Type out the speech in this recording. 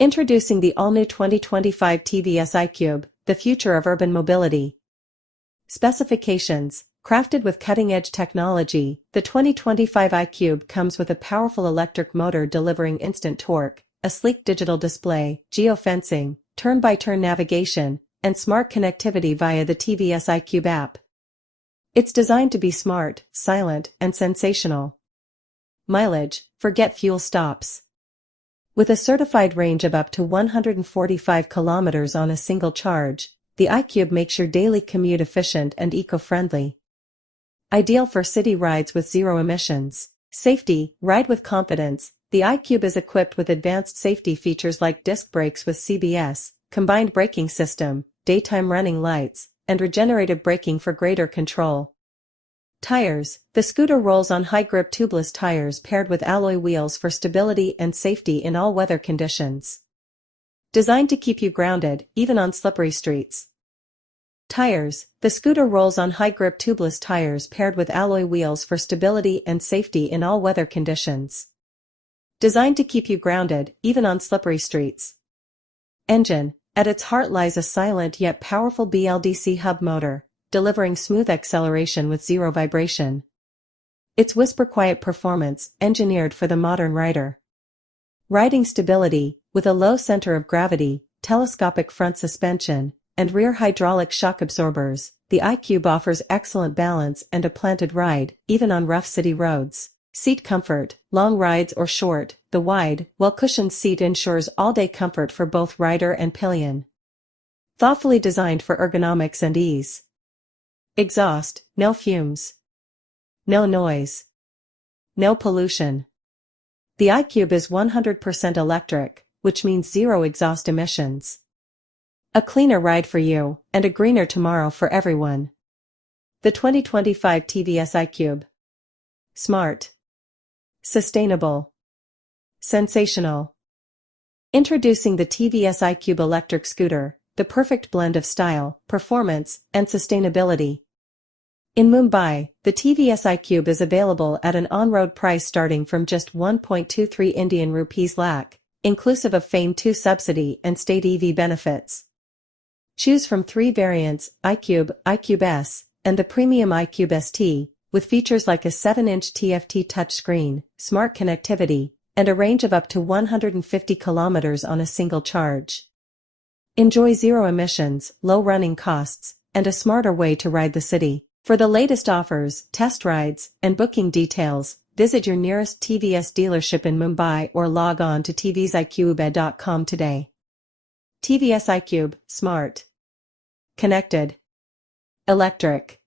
Introducing the all-new 2025 TVS iQube, the future of urban mobility. Specifications: crafted with cutting-edge technology, the 2025 iQube comes with a powerful electric motor delivering instant torque, a sleek digital display, geofencing, turn-by-turn navigation, and smart connectivity via the TVS iQube app. It's designed to be smart, silent, and sensational. Mileage: forget fuel stops. With a certified range of up to 145 kilometers on a single charge, the iQube makes your daily commute efficient and eco-friendly. Ideal for city rides with zero emissions. Safety: ride with confidence. The iQube is equipped with advanced safety features like disc brakes with CBS, combined braking system, daytime running lights, and regenerative braking for greater control. Tires: the scooter rolls on high-grip tubeless tires paired with alloy wheels for stability and safety in all weather conditions. Designed to keep you grounded, even on slippery streets. Tires: the scooter rolls on high-grip tubeless tires paired with alloy wheels for stability and safety in all weather conditions. Designed to keep you grounded, even on slippery streets. Engine: at its heart lies a silent yet powerful BLDC hub motor, delivering smooth acceleration with zero vibration. It's whisper-quiet performance, engineered for the modern rider. Riding stability: with a low center of gravity, telescopic front suspension, and rear hydraulic shock absorbers, the iQube offers excellent balance and a planted ride, even on rough city roads. Seat comfort: long rides or short, the wide, well-cushioned seat ensures all-day comfort for both rider and pillion. Thoughtfully designed for ergonomics and ease. Exhaust: no fumes, no noise, no pollution. The iQube is 100% electric, which means zero exhaust emissions. A cleaner ride for you, and a greener tomorrow for everyone. The 2025 TVS iQube. Smart. Sustainable. Sensational. Introducing the TVS iQube electric scooter, the perfect blend of style, performance, and sustainability. In Mumbai, the TVS iQube is available at an on-road price starting from just 1.23 Indian rupees lakh, inclusive of FAME 2 subsidy and state EV benefits. Choose from 3 variants: iQube, iQube S, and the premium iQube ST, with features like a 7-inch TFT touchscreen, smart connectivity, and a range of up to 150 kilometers on a single charge. Enjoy zero emissions, low running costs, and a smarter way to ride the city. For the latest offers, test rides, and booking details, visit your nearest TVS dealership in Mumbai or log on to tvsiqube.com today. TVS iQube, smart, connected, electric.